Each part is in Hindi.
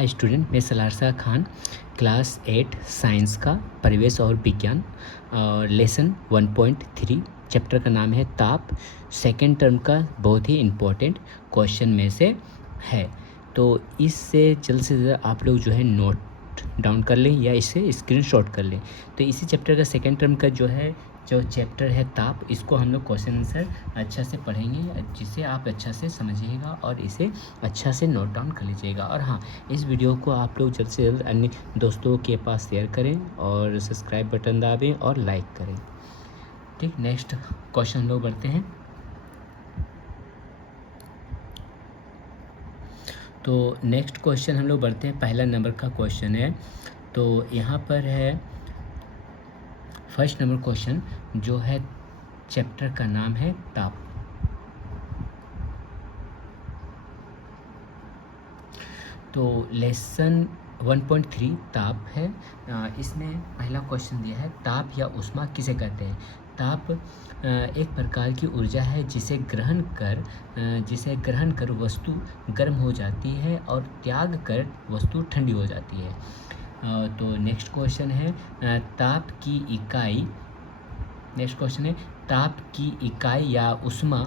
हाय स्टूडेंट, मैं सलारसा खान क्लास 8 साइंस का परिवेश और विज्ञान और लेसन 1.3 चैप्टर का नाम है ताप। सेकेंड टर्म का बहुत ही इम्पोर्टेंट क्वेश्चन में से है, तो इससे जल्द से जल्द आप लोग जो है नोट डाउन कर लें या इसे स्क्रीनशॉट कर लें। तो इसी चैप्टर का सेकेंड टर्म का जो चैप्टर है ताप, इसको हम लोग क्वेश्चन आंसर अच्छा से पढ़ेंगे, जिसे आप अच्छा से समझिएगा और इसे अच्छा से नोट डाउन कर लीजिएगा। और हाँ, इस वीडियो को आप लोग जल्द से जल्द अन्य दोस्तों के पास शेयर करें और सब्सक्राइब बटन दाबें और लाइक करें। ठीक, नेक्स्ट क्वेश्चन हम लोग बढ़ते हैं। तो नेक्स्ट क्वेश्चन हम लोग बढ़ते हैं, पहला नंबर का क्वेश्चन है। तो यहाँ पर है फर्स्ट नंबर क्वेश्चन, जो है चैप्टर का नाम है ताप। तो लेसन 1.3 ताप है। इसमें पहला क्वेश्चन दिया है, ताप या ऊष्मा किसे कहते हैं। ताप एक प्रकार की ऊर्जा है जिसे ग्रहण कर वस्तु गर्म हो जाती है और त्याग कर वस्तु ठंडी हो जाती है। तो नेक्स्ट क्वेश्चन है, ताप की इकाई ताप की इकाई या ऊष्मा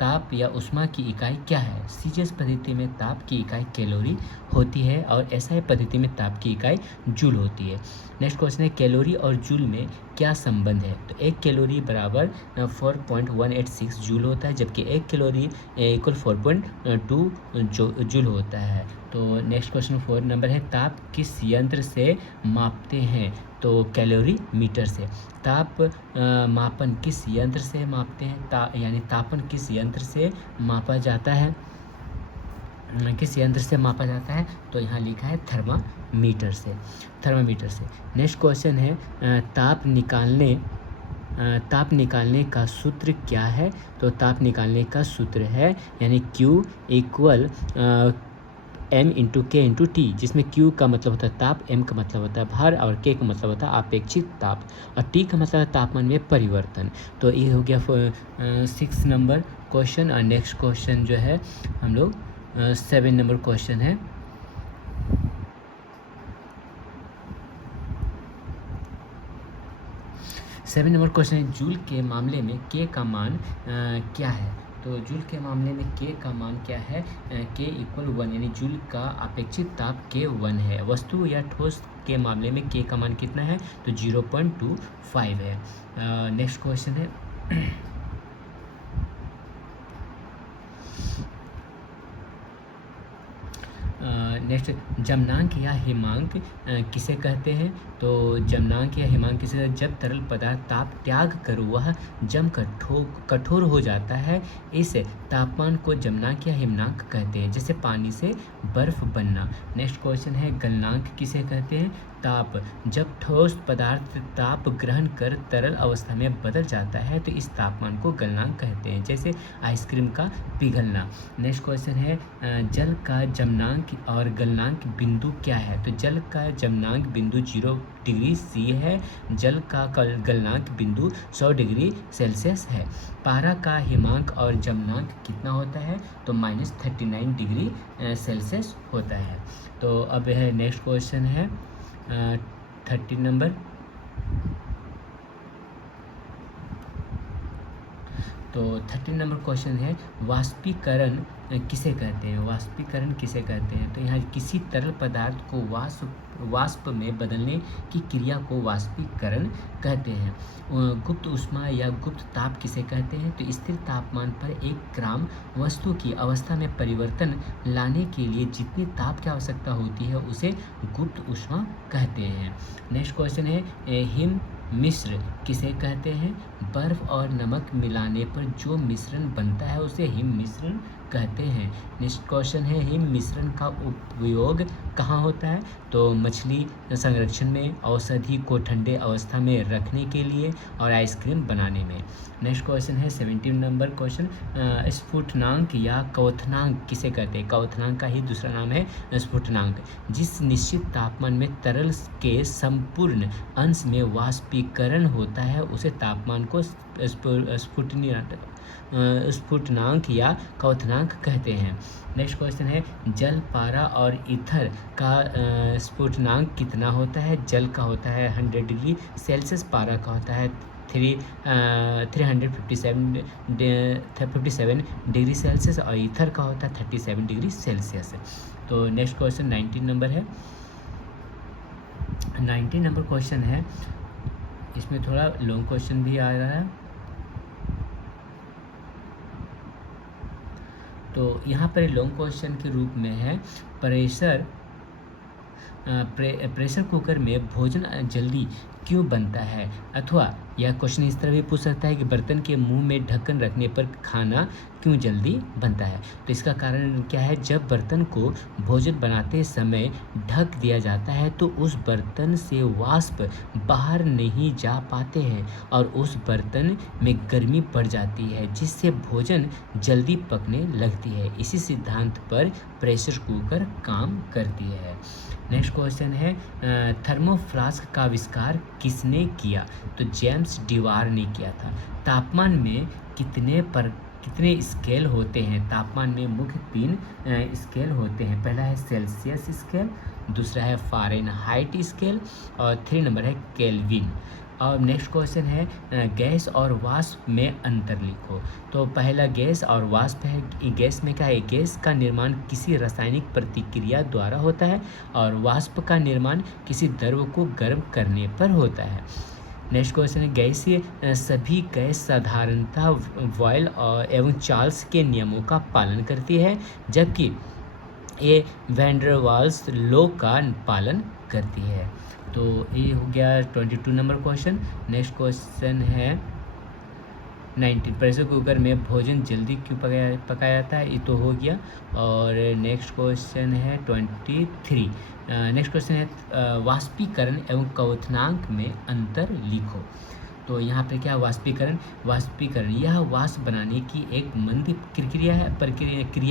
ताप या ऊष्मा की इकाई क्या है। सीजीएस पद्धति में ताप की इकाई कैलोरी होती है और एसआई पद्धति में ताप की इकाई जूल होती है। नेक्स्ट क्वेश्चन है, कैलोरी और जूल में क्या संबंध है। तो एक कैलोरी बराबर 4.186 जूल होता है, जबकि एक कैलोरी इक्वल 4.2 जूल होता है। तो नेक्स्ट क्वेश्चन 4 नंबर है, ताप किस यंत्र से मापते हैं। तो कैलोरी मीटर से। ताप मापन किस यंत्र से मापते हैं, यानी तापन किस यंत्र से मापा जाता है, तो यहाँ लिखा है थर्मामीटर से। नेक्स्ट क्वेश्चन है, ताप निकालने का सूत्र क्या है। तो ताप निकालने का सूत्र है यानी Q इक्वल M इंटू के इंटू टी, जिसमें Q का मतलब होता है ताप, M का मतलब होता है भार और K का मतलब होता है अपेक्षित ताप और T का मतलब है तापमान में परिवर्तन। तो ये हो गया 6 नंबर क्वेश्चन। और नेक्स्ट क्वेश्चन जो है हम लोग 7 नंबर क्वेश्चन है। सेवन नंबर क्वेश्चन है, जूल के मामले में K का मान क्या है। तो जूल के मामले में K का मान क्या है, K इक्वल 1, यानी जूल का अपेक्षित ताप K 1 है। वस्तु या ठोस के मामले में K का मान कितना है, तो 0.25 है। नेक्स्ट क्वेश्चन है जमनांक या हिमांक किसे कहते हैं। तो जमनांक या हिमांक किसे कहते हैं, जब तरल पदार्थ ताप त्याग कर वह जमकर कठोर हो जाता है, इस तापमान को जमनांक या हिमांक कहते हैं, जैसे पानी से बर्फ बनना। नेक्स्ट क्वेश्चन है, गलनांक किसे कहते हैं। ताप, जब ठोस पदार्थ ताप ग्रहण कर तरल अवस्था में बदल जाता है तो इस तापमान को गलनांक कहते हैं, जैसे आइसक्रीम का पिघलना। नेक्स्ट क्वेश्चन है, जल का जमनांक और गलनांक बिंदु क्या है। तो जल का जमनांक बिंदु 0 डिग्री सी है, जल का गलनांक बिंदु 100 डिग्री सेल्सियस है। पारा का हिमांक और जमनांक कितना होता है, तो -39 डिग्री सेल्सियस होता है। तो अब यह नेक्स्ट क्वेश्चन है 30 नंबर। तो 13 नंबर क्वेश्चन है, वाष्पीकरण किसे कहते हैं। तो यहाँ किसी तरल पदार्थ को वाष्प में बदलने की क्रिया को वाष्पीकरण कहते हैं। गुप्त ऊष्मा या गुप्त ताप किसे कहते हैं। तो स्थिर तापमान पर 1 ग्राम वस्तु की अवस्था में परिवर्तन लाने के लिए जितनी ताप की आवश्यकता होती है उसे गुप्त ऊष्मा कहते हैं। नेक्स्ट क्वेश्चन है, हिम मिश्र किसे कहते हैं। बर्फ और नमक मिलाने पर जो मिश्रण बनता है उसे हिम मिश्रण कहते हैं। नेक्स्ट क्वेश्चन है, हिम मिश्रण का उपयोग कहाँ होता है। तो मछली संरक्षण में, औषधि को ठंडे अवस्था में रखने के लिए और आइसक्रीम बनाने में। नेक्स्ट क्वेश्चन है 17 नंबर क्वेश्चन, स्फुटनांक या क्वथनांक किसे कहते हैं। क्वथनांक का ही दूसरा नाम है स्फुटनांक। जिस निश्चित तापमान में तरल के संपूर्ण अंश में वाष्पीकरण होता है उसे तापमान को स्फुटनांक या क्वथनांक कहते हैं। नेक्स्ट क्वेश्चन है जल, पारा और ईथर का स्फुटनांक कितना होता है? जल का होता है 100 डिग्री सेल्सियस, पारा का होता है 357 डिग्री सेल्सियस और ईथर का होता है 37 डिग्री सेल्सियस। तो नेक्स्ट क्वेश्चन 19 नंबर है। 19 नंबर क्वेश्चन है, इसमें थोड़ा लॉन्ग क्वेश्चन भी आ रहा है। तो यहाँ पर लॉन्ग क्वेश्चन के रूप में है प्रेशर कुकर में भोजन जल्दी क्यों बनता है? अथवा यह क्वेश्चन इस तरह भी पूछ सकता है कि बर्तन के मुंह में ढक्कन रखने पर खाना क्यों जल्दी बनता है? तो इसका कारण क्या है? जब बर्तन को भोजन बनाते समय ढक दिया जाता है तो उस बर्तन से वाष्प बाहर नहीं जा पाते हैं और उस बर्तन में गर्मी बढ़ जाती है, जिससे भोजन जल्दी पकने लगती है। इसी सिद्धांत पर प्रेशर कुकर काम करती है। नेक्स्ट क्वेश्चन है थर्मोफ्लास्क का आविष्कार किसने किया? तो जेम्स डिवार ने किया था। तापमान में कितने स्केल होते हैं? तापमान में मुख्य 3 स्केल होते हैं। पहला है सेल्सियस स्केल, दूसरा है फ़ारेनहाइट स्केल और 3 नंबर है केल्विन। और नेक्स्ट क्वेश्चन है गैस और वाष्प में अंतर लिखो। तो पहला गैस और वाष्प है। गैस में क्या है? गैस का निर्माण किसी रासायनिक प्रतिक्रिया द्वारा होता है और वाष्प का निर्माण किसी द्रव को गर्म करने पर होता है। नेक्स्ट क्वेश्चन है गैसीय सभी गैस साधारणतः बॉयल एवं चार्ल्स के नियमों का पालन करती है, जबकि ये वैन डर वाल्स लॉ का पालन करती है। तो ये हो गया 22 नंबर क्वेश्चन। नेक्स्ट क्वेश्चन है 19 प्रेशर कुकर में भोजन जल्दी क्यों पकाया जाता है? ये तो हो गया। और नेक्स्ट क्वेश्चन है 23। नेक्स्ट क्वेश्चन है वाष्पीकरण एवं क्वथनांक में अंतर लिखो। तो यहाँ पे क्या वाष्पीकरण यह वाष्प बनाने की एक मंद क्रिया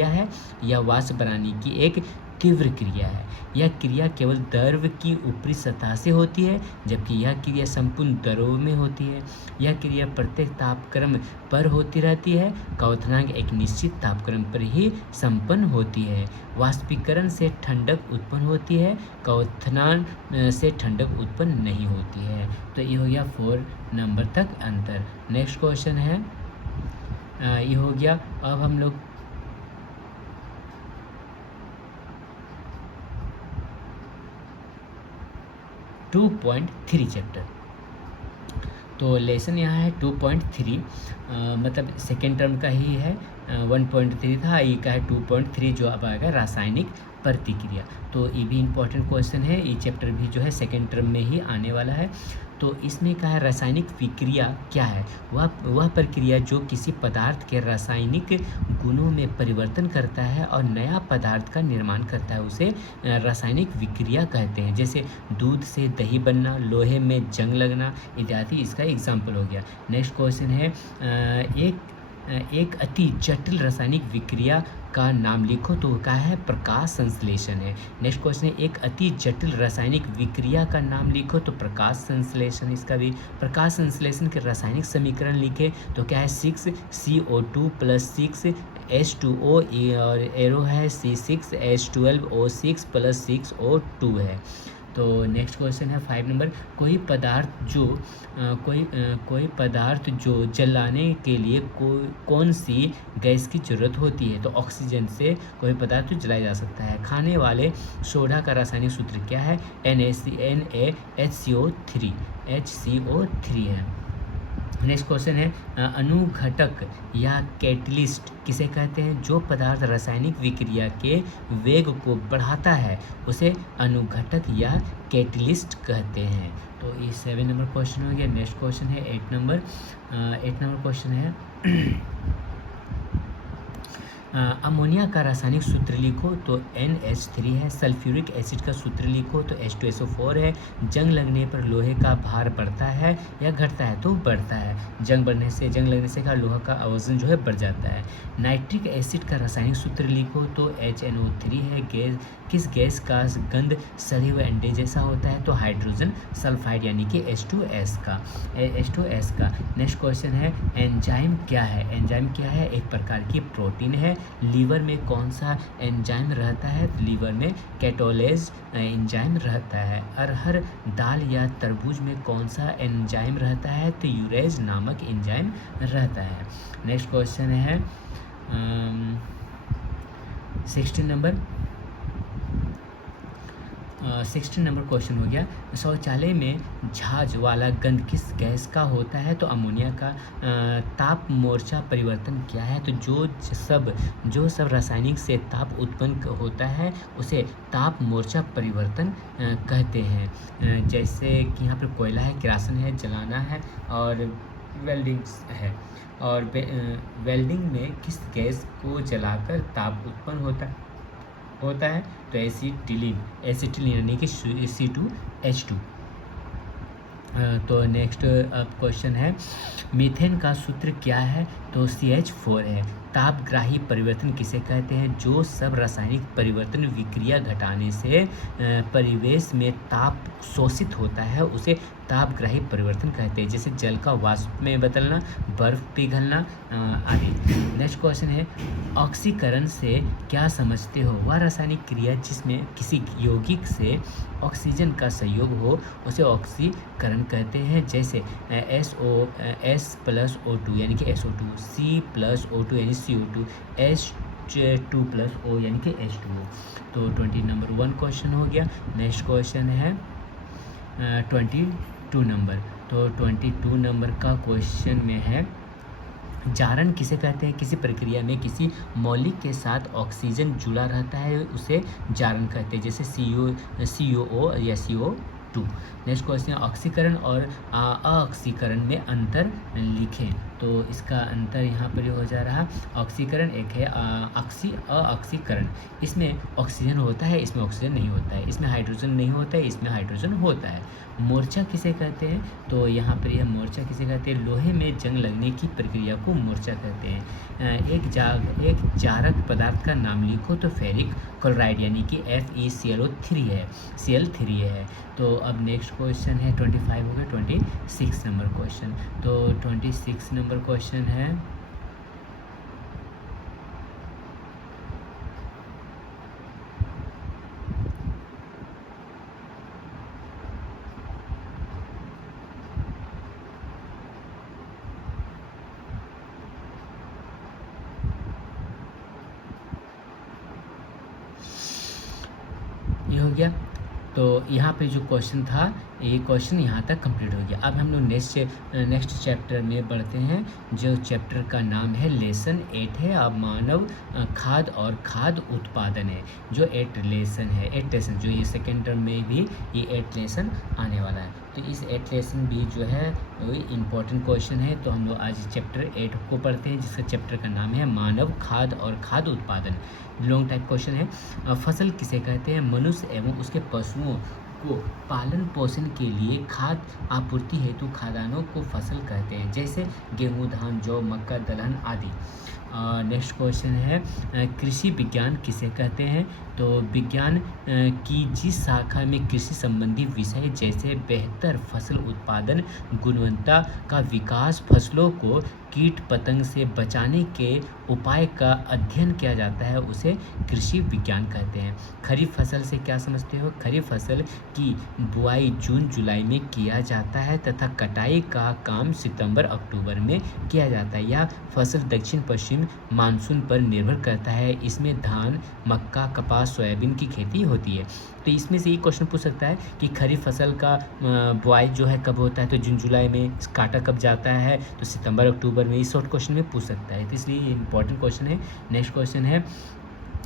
है। यह वाष्प बनाने की एक तीव्र क्रिया है। यह क्रिया केवल द्रव की ऊपरी सतह से होती है, जबकि यह क्रिया संपूर्ण द्रव में होती है। यह क्रिया प्रत्येक तापक्रम पर होती रहती है। क्वथनांक एक निश्चित तापक्रम पर ही संपन्न होती है। वाष्पीकरण से ठंडक उत्पन्न होती है, क्वथनांक से ठंडक उत्पन्न नहीं होती है। तो ये हो गया 4 नंबर तक अंतर। नेक्स्ट क्वेश्चन है ये हो गया। अब हम लोग 2.3 चैप्टर। तो लेसन यहाँ है 2.3 मतलब सेकेंड टर्म का ही है। 1.3 था, ये का है 2.3 जो अब आएगा रासायनिक प्रतिक्रिया। तो ये भी इम्पोर्टेंट क्वेश्चन है। ये चैप्टर भी जो है सेकेंड टर्म में ही आने वाला है। तो इसमें क्या है? रासायनिक विक्रिया क्या है? वह प्रक्रिया जो किसी पदार्थ के रासायनिक गुणों में परिवर्तन करता है और नया पदार्थ का निर्माण करता है, उसे रासायनिक विक्रिया कहते हैं। जैसे दूध से दही बनना, लोहे में जंग लगना इत्यादि इसका एग्जाम्पल हो गया। नेक्स्ट क्वेश्चन है एक अति जटिल रासायनिक विक्रिया का नाम लिखो। तो क्या है? प्रकाश संश्लेषण है। नेक्स्ट क्वेश्चन है एक अति जटिल रासायनिक विक्रिया का नाम लिखो। तो प्रकाश संश्लेषण, इसका भी प्रकाश संश्लेषण के रासायनिक समीकरण लिखे। तो क्या है? 6CO2 + 6H2O और एरो है C6H12O6 + 6O2 है। तो नेक्स्ट क्वेश्चन है 5 नंबर कोई पदार्थ जो जलाने के लिए कौन सी गैस की ज़रूरत होती है? तो ऑक्सीजन से कोई पदार्थ जलाया जा सकता है। खाने वाले सोडा का रासायनिक सूत्र क्या है? NaHCO3 है। नेक्स्ट क्वेश्चन है अनुघटक या कैटलिस्ट किसे कहते हैं? जो पदार्थ रासायनिक विक्रिया के वेग को बढ़ाता है उसे अनुघटक या कैटलिस्ट कहते हैं। तो ये 7 नंबर क्वेश्चन हो गया। नेक्स्ट क्वेश्चन है 8 नंबर क्वेश्चन है अमोनिया का रासायनिक सूत्र लिखो तो NH3 है। सल्फ्यूरिक एसिड का सूत्र लिखो तो H2SO4 है। जंग लगने पर लोहे का भार बढ़ता है या घटता है? तो बढ़ता है। जंग लगने से लोहा का वजन जो है बढ़ जाता है। नाइट्रिक एसिड का रासायनिक सूत्र लिखो तो HNO3 है। किस गैस का गंध सड़े हुए अंडे जैसा होता है? तो हाइड्रोजन सल्फाइड यानी कि H2S का। नेक्स्ट क्वेश्चन है एंजाइम क्या है? एंजाइम क्या है? एक प्रकार की प्रोटीन है। लीवर में कौन सा एंजाइम रहता है? लीवर में कैटोलेज एंजाइम रहता है। अरहर दाल या तरबूज में कौन सा एंजाइम रहता है? तो यूरेज नामक एंजाइम रहता है। नेक्स्ट क्वेश्चन है 16 नंबर क्वेश्चन हो गया। शौचालय में झाग वाला गंध किस गैस का होता है? तो अमोनिया का। ताप मोर्चा परिवर्तन क्या है? तो जो सब रासायनिक से ताप उत्पन्न होता है उसे ताप मोर्चा परिवर्तन कहते हैं। जैसे कि यहाँ पर कोयला है, किरासन है, जलाना है और वेल्डिंग है। और वेल्डिंग में किस गैस को जलाकर ताप उत्पन्न होता है? तो एसिटिलीन यानी कि C2H2। तो नेक्स्ट क्वेश्चन है मीथेन का सूत्र क्या है? तो CH4 है। तापग्राही परिवर्तन किसे कहते हैं? जो सब रासायनिक परिवर्तन विक्रिया घटाने से परिवेश में ताप शोषित होता है उसे तापग्राही परिवर्तन कहते हैं। जैसे जल का वाष्प में बदलना, बर्फ पिघलना आदि। नेक्स्ट क्वेश्चन है ऑक्सीकरण से क्या समझते हो? वह रासायनिक क्रिया जिसमें किसी यौगिक से ऑक्सीजन का संयोग हो उसे ऑक्सीकरण कहते हैं। जैसे S+O2 यानी कि SO2, C+O2 यानी CO2, H2+O यानी कि H2O। तो 21 क्वेश्चन हो गया। नेक्स्ट क्वेश्चन है 22 नंबर। तो 22 नंबर का क्वेश्चन में है जारण किसे कहते हैं? किसी प्रक्रिया में किसी मौलिक के साथ ऑक्सीजन जुड़ा रहता है उसे जारण कहते हैं। जैसे COO या CO2। नेक्स्ट क्वेश्चन है ऑक्सीकरण और अऑक्सीकरण में अंतर लिखें। तो इसका अंतर यहाँ पर हो जा रहा। ऑक्सीकरण एक है अऑक्सीकरण। इसमें ऑक्सीजन होता है, इसमें ऑक्सीजन नहीं होता है। इसमें हाइड्रोजन नहीं होता है, इसमें हाइड्रोजन होता है। मोर्चा किसे कहते हैं? तो यहाँ पर यह मोर्चा किसे कहते हैं? लोहे में जंग लगने की प्रक्रिया को मोर्चा कहते हैं। एक जारक पदार्थ का नाम लिखो तो फेरिक क्लोराइड यानी कि Cl3 है। तो अब नेक्स्ट क्वेश्चन है 25 हो गया। 26 नंबर क्वेश्चन। तो 26 नंबर क्वेश्चन है ये हो गया। तो यहाँ पे जो क्वेश्चन था ये क्वेश्चन यहाँ तक कंप्लीट हो गया। अब हम लोग नेक्स्ट चैप्टर में बढ़ते हैं। जो चैप्टर का नाम है लेसन 8 है। अब मानव खाद्य और खाद्य उत्पादन है। जो 8 लेसन जो ये सेकेंड टर्म में भी ये 8 लेसन आने वाला है। तो इस 8 लेसन भी जो है इम्पोर्टेंट क्वेश्चन है। तो हम लोग आज चैप्टर 8 को पढ़ते हैं जिसका चैप्टर का नाम है मानव खाद्य और खाद्य उत्पादन। लॉन्ग टाइप क्वेश्चन है फसल किसे कहते हैं? मनुष्य एवं उसके पशुओं को पालन पोषण के लिए खाद्य आपूर्ति हेतु खाद्यान्नों को फसल कहते हैं। जैसे गेहूँ, धान, जौ, मक्का, दलहन आदि। नेक्स्ट क्वेश्चन है कृषि विज्ञान किसे कहते हैं? तो विज्ञान की जिस शाखा में कृषि संबंधी विषय जैसे बेहतर फसल उत्पादन, गुणवत्ता का विकास, फसलों को कीट पतंग से बचाने के उपाय का अध्ययन किया जाता है उसे कृषि विज्ञान कहते हैं। खरीफ फसल से क्या समझते हो? खरीफ फसल की बुआई जून जुलाई में किया जाता है तथा कटाई का काम सितंबर अक्टूबर में किया जाता है। यह फसल दक्षिण पश्चिम मानसून पर निर्भर करता है। इसमें धान, मक्का, कपास, सोयाबीन की खेती होती है। तो इसमें से ये क्वेश्चन पूछ सकता है कि खरीफ फसल का बुआई जो है कब होता है? तो जून जुलाई में। काटा कब जाता है? तो सितंबर अक्टूबर में। इस शॉर्ट क्वेश्चन में पूछ सकता है, तो इसलिए ये इंपॉर्टेंट क्वेश्चन है। नेक्स्ट क्वेश्चन है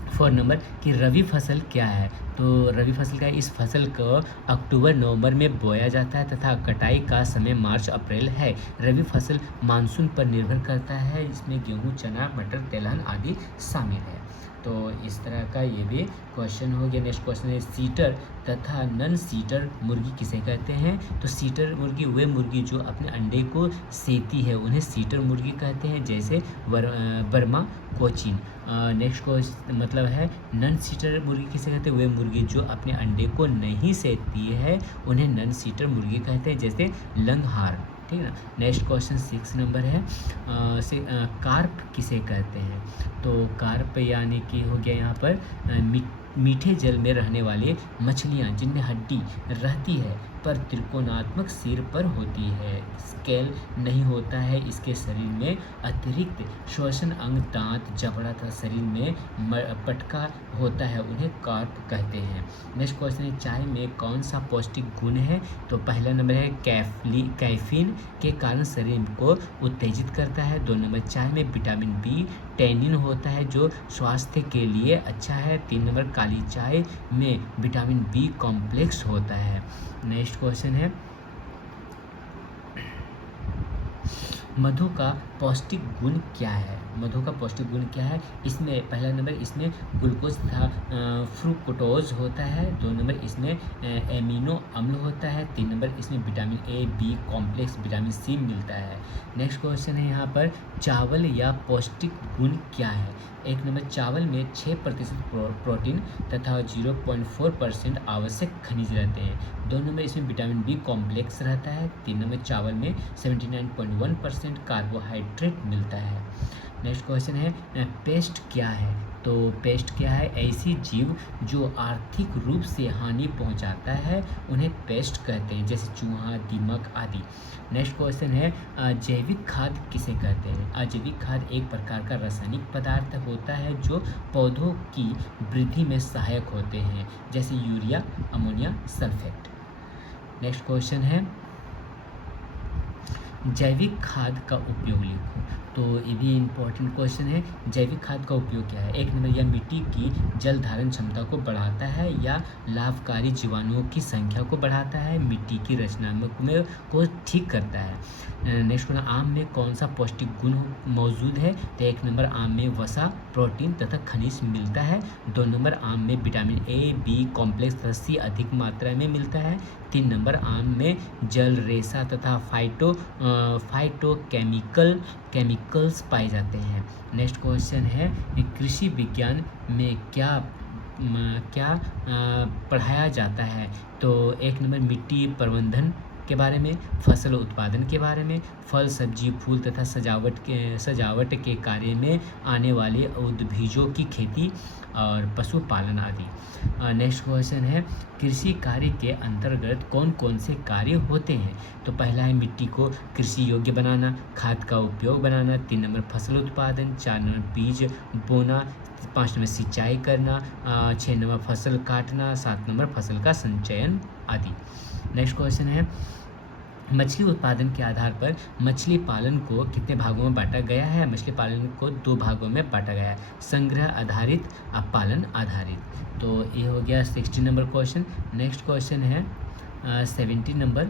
4 नंबर कि रबी फसल क्या है? तो रबी फसल क्या है? इस फसल को अक्टूबर नवंबर में बोया जाता है तथा कटाई का समय मार्च अप्रैल है। रबी फसल मानसून पर निर्भर करता है। इसमें गेहूँ, चना, मटर, तिलहन आदि शामिल है। तो इस तरह का ये भी क्वेश्चन हो गया। नेक्स्ट क्वेश्चन है सीटर तथा नन सीटर मुर्गी किसे कहते हैं? तो सीटर मुर्गी वे मुर्गी जो अपने अंडे को सेती है उन्हें सीटर मुर्गी कहते हैं, जैसे बर्मा, कोचिन। नेक्स्ट क्वेश्चन मतलब है नन सीटर मुर्गी किसे कहते हैं? वे मुर्गी जो अपने अंडे को नहीं सेती है उन्हें नन सीटर मुर्गी कहते हैं, जैसे लंगहार। ठीक है ना। नेक्स्ट क्वेश्चन 6 नंबर है कार्प किसे कहते हैं? तो कार्प यानी कि हो गया यहाँ पर मीठे जल में रहने वाले मछलियाँ जिनमें हड्डी रहती है पर त्रिकोणात्मक सिर पर होती है, स्केल नहीं होता है इसके शरीर में, अतिरिक्त श्वसन अंग, दांत, जबड़ा तथा शरीर में पटका होता है, उन्हें कार्प कहते हैं। नेक्स्ट क्वेश्चन है चाय में कौन सा पौष्टिक गुण है? तो पहला नंबर है कैफीन के कारण शरीर को उत्तेजित करता है। 2 नंबर चाय में विटामिन बी, टैनिन होता है जो स्वास्थ्य के लिए अच्छा है। 3 नंबर काली चाय में विटामिन बी कॉम्प्लेक्स होता है। नेक्स्ट क्वेश्चन है मधु का पौष्टिक गुण क्या है? मधु का पौष्टिक गुण क्या है? इसमें पहला नंबर इसमें ग्लूकोज तथा फ्रुक्टोज होता है। 2 नंबर इसमें एमिनो अम्ल होता है। 3 नंबर इसमें vitamin A, B complex, vitamin C मिलता है। नेक्स्ट क्वेश्चन है यहाँ पर चावल या पौष्टिक गुण क्या है? 1 नंबर चावल में 6% प्रोटीन तथा 0.4% आवश्यक खनिज रहते हैं। 2 नंबर इसमें विटामिन बी कॉम्प्लेक्स रहता है। 3 नंबर चावल में 79.1% कार्बोहाइड्रेट मिलता है। नेक्स्ट क्वेश्चन है पेस्ट क्या है? तो पेस्ट क्या है? ऐसी जीव जो आर्थिक रूप से हानि पहुंचाता है उन्हें पेस्ट कहते हैं, जैसे चूहा, दीमक आदि। नेक्स्ट क्वेश्चन है जैविक खाद किसे कहते हैं? अजैविक खाद एक प्रकार का रासायनिक पदार्थ होता है जो पौधों की वृद्धि में सहायक होते हैं, जैसे urea, ammonia, sulphate. Next question है जैविक खाद का उपयोग लिखो। तो ये भी इम्पोर्टेंट क्वेश्चन है। जैविक खाद का उपयोग क्या है? 1 नंबर यह मिट्टी की जल धारण क्षमता को बढ़ाता है या लाभकारी जीवाणुओं की संख्या को बढ़ाता है, मिट्टी की रचना में को ठीक करता है। नेक्स्ट क्वेश्चन आम में कौन सा पौष्टिक गुण मौजूद है? तो 1 नंबर आम में वसा, प्रोटीन तथा खनिज मिलता है। 2 नंबर आम में विटामिन ए, बी कॉम्प्लेक्स तथा सी अधिक मात्रा में मिलता है। 3 नंबर आम में जल, रेशा तथा फाइटोकेमिकल्स पाए जाते हैं। नेक्स्ट क्वेश्चन है कृषि विज्ञान में क्या पढ़ाया जाता है? तो 1 नंबर मिट्टी प्रबंधन के बारे में, फसल उत्पादन के बारे में, फल, सब्जी, फूल तथा सजावट के कार्य में आने वाले उद्भिजों की खेती और पशुपालन आदि। नेक्स्ट क्वेश्चन है कृषि कार्य के अंतर्गत कौन कौन से कार्य होते हैं? तो पहला है मिट्टी को कृषि योग्य बनाना, खाद का उपयोग बनाना। 3 नंबर फसल उत्पादन। 4 नंबर बीज बोना। 5 नंबर सिंचाई करना। 6 नंबर फसल काटना। 7 नंबर फसल का संचयन आदि। नेक्स्ट क्वेश्चन है मछली उत्पादन के आधार पर मछली पालन को कितने भागों में बांटा गया है? मछली पालन को 2 भागों में बांटा गया है, संग्रह आधारित और पालन आधारित। तो ये हो गया 60 नंबर क्वेश्चन। नेक्स्ट क्वेश्चन है 70 नंबर।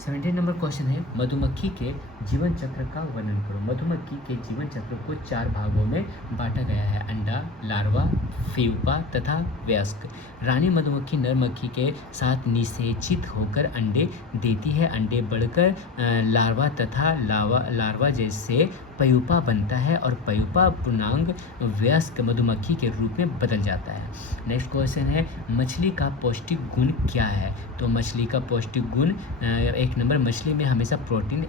17 नंबर क्वेश्चन है मधुमक्खी के जीवन चक्र का वर्णन करो। मधुमक्खी के जीवन चक्र को 4 भागों में बांटा गया है, अंडा, लार्वा, प्यूपा तथा वयस्क। रानी मधुमक्खी नर मक्खी के साथ निषेचित होकर अंडे देती है। अंडे बढ़कर लार्वा तथा लार्वा जैसे प्यूपा बनता है और प्यूपा पूर्णांग वयस्क मधुमक्खी के रूप में बदल जाता है। नेक्स्ट क्वेश्चन है मछली का पौष्टिक गुण क्या है? तो मछली का पौष्टिक गुण 1 नंबर मछली में हमेशा प्रोटीन,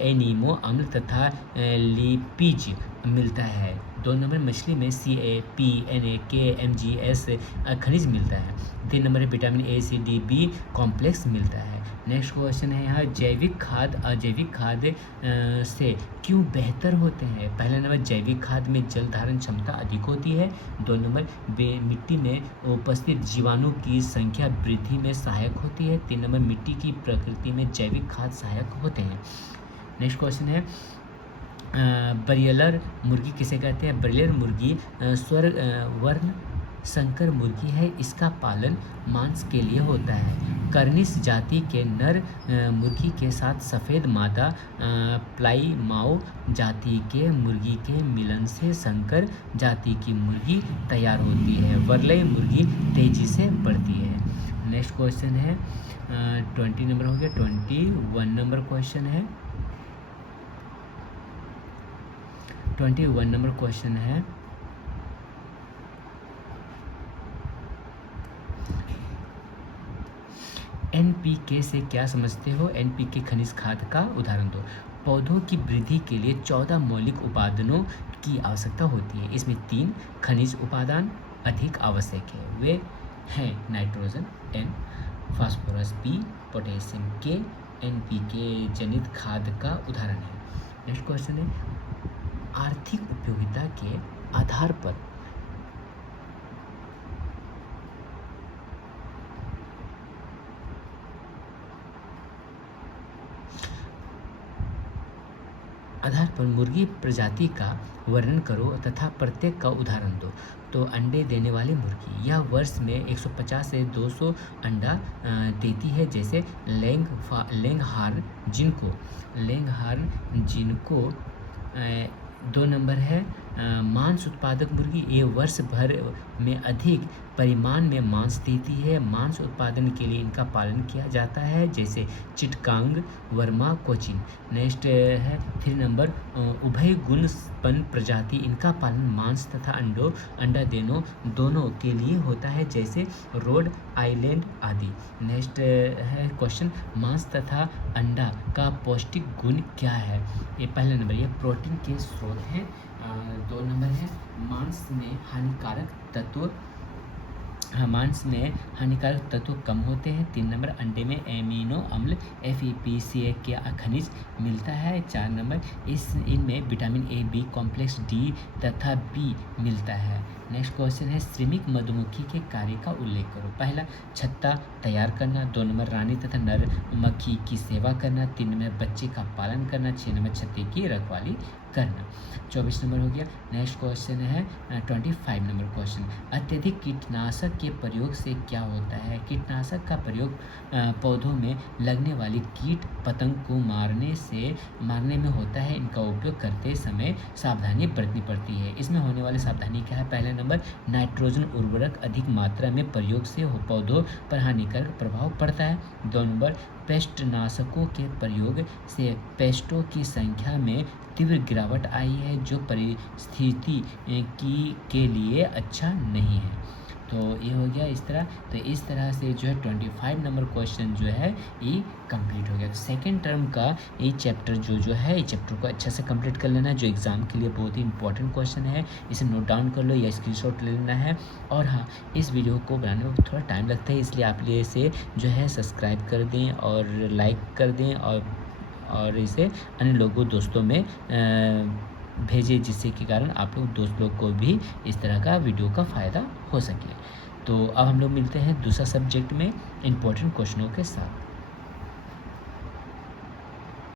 एनीमो अम्ल तथा लिपिज मिलता है। 2 नंबर मछली में CAP, Na, K, MgS खनिज मिलता है। 3 number vitamin A, C, D, B complex मिलता है। नेक्स्ट क्वेश्चन है यहाँ जैविक खाद अजैविक खाद से क्यों बेहतर होते हैं? पहला नंबर जैविक खाद में जल धारण क्षमता अधिक होती है। 2 नंबर मिट्टी में उपस्थित जीवाणु की संख्या वृद्धि में सहायक होती है। 3 नंबर मिट्टी की प्रकृति में जैविक खाद सहायक होते हैं। नेक्स्ट क्वेश्चन है ब्रॉयलर मुर्गी किसे कहते हैं? ब्रॉयलर मुर्गी वर्ण संकर मुर्गी है। इसका पालन मांस के लिए होता है। कर्निश जाति के नर मुर्गी के साथ सफ़ेद मादा प्लाईमाउ जाति के मुर्गी के मिलन से संकर जाति की मुर्गी तैयार होती है। ब्रॉयलर मुर्गी तेजी से बढ़ती है। नेक्स्ट क्वेश्चन है 20 नंबर हो गया। 21 नंबर क्वेश्चन है 21 नंबर क्वेश्चन है NPK से क्या समझते हो? NPK खनिज खाद का उदाहरण दो। पौधों की वृद्धि के लिए 14 मौलिक उपादानों की आवश्यकता होती है। इसमें 3 खनिज उपादान अधिक आवश्यक है। वे हैं nitrogen N, phosphorus P, potassium K। NPK जनित खाद का उदाहरण है। नेक्स्ट क्वेश्चन है आर्थिक उपयोगिता के आधार पर मुर्गी प्रजाति का वर्णन करो तथा प्रत्येक का उदाहरण दो। तो अंडे देने वाली मुर्गी, यह वर्ष में 150 से 200 अंडा देती है। जैसे लेंगहार्न जिनको 2 नंबर है मांस उत्पादक मुर्गी, ये वर्ष भर में अधिक परिमाण में मांस देती है। मांस उत्पादन के लिए इनका पालन किया जाता है, जैसे चिटगांग, वर्मा, कोचिन। नेक्स्ट है 3 नंबर उभय गुणपन प्रजाति, इनका पालन मांस तथा अंडा दोनों के लिए होता है, जैसे रोड आइलैंड आदि। नेक्स्ट है क्वेश्चन मांस तथा अंडा का पौष्टिक गुण क्या है? ये पहले नंबर ये प्रोटीन के स्रोत हैं। 2 नंबर है मांस में हानिकारक तत्व कम होते हैं। 3 नंबर अंडे में एमिनो अम्ल FePCA के खनिज मिलता है। 4 नंबर इनमें vitamin A, B complex, D तथा B मिलता है। नेक्स्ट क्वेश्चन है श्रमिक मधुमक्खी के कार्य का उल्लेख करो। पहला छत्ता तैयार करना। 2 नंबर रानी तथा नर मक्खी की सेवा करना। 3 नंबर बच्चे का पालन करना। 6 नंबर छत्ते की रखवाली करना। 24 नंबर हो गया। नेक्स्ट क्वेश्चन है 25 नंबर क्वेश्चन अत्यधिक कीटनाशक के प्रयोग से क्या होता है? कीटनाशक का प्रयोग पौधों में लगने वाली कीट पतंग को मारने में होता है। इनका उपयोग करते समय सावधानी बरतनी पड़ती है। इसमें होने वाली सावधानी क्या है? पहला नंबर नाइट्रोजन उर्वरक अधिक मात्रा में प्रयोग से पौधों पर हानिकारक प्रभाव पड़ता है। 2 नंबर पेस्टनाशकों के प्रयोग से पेस्टों की संख्या में तीव्र गिरावट आई है, जो परिस्थिति के लिए अच्छा नहीं है। तो ये हो गया इस तरह। तो इस तरह से जो है 25 नंबर क्वेश्चन जो है ये कंप्लीट हो गया। सेकेंड टर्म का ये चैप्टर जो है ये चैप्टर को अच्छा से कंप्लीट कर लेना है, जो एग्ज़ाम के लिए बहुत ही इंपॉर्टेंट क्वेश्चन है। इसे नोट डाउन कर लो या स्क्रीनशॉट ले लेना है। और हाँ, इस वीडियो को बनाने में थोड़ा टाइम लगता है, इसलिए आप इसे जो है सब्सक्राइब कर दें और लाइक कर दें और इसे अन्य दोस्तों में भेजें, जिससे के कारण आप दोस्त लोग को भी इस तरह का वीडियो का फ़ायदा हो सके। तो अब हम लोग मिलते हैं दूसरा सब्जेक्ट में इम्पोर्टेंट क्वेश्चनों के साथ।